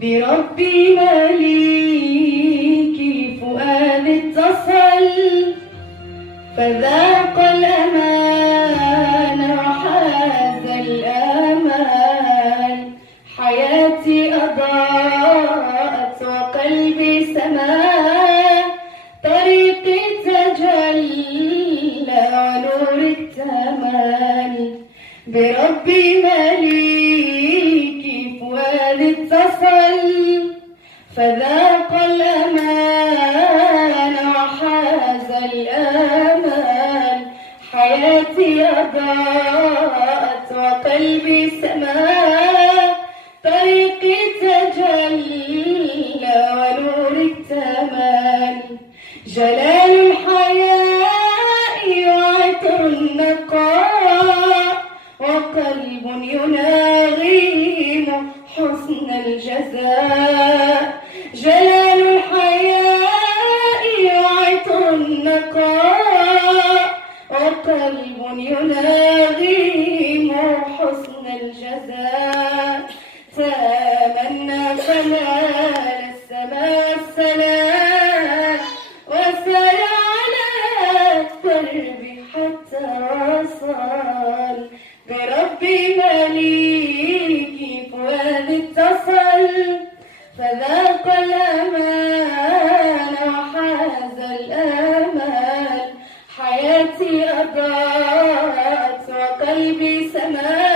بربي مليكي الفؤاد اتصل، فذاق الأمان وحاز الآمال. حياتي أضاءت وقلبي سما، طريقي تجلى ونور التمال. بربي مليكي فؤاد اتصل، فذاق الأمان وحاز الآمال. حياتي أضاءت وقلبي سما، طريقي تجلى ونور التمال. جلال الحياء وعطر النقاء، وقلب يناغيم حسن الجزاء. جلال الحياء وعطر النقاء، وقلب يناغيم حسن الجزاء. تمنى فنال السماء السلام، وسار على الدرب حتى وصل. بربي مليكي فؤاد اتصل، فذاق الأمان وحاز الآمال. حياتي أضاءت وقلبي سما،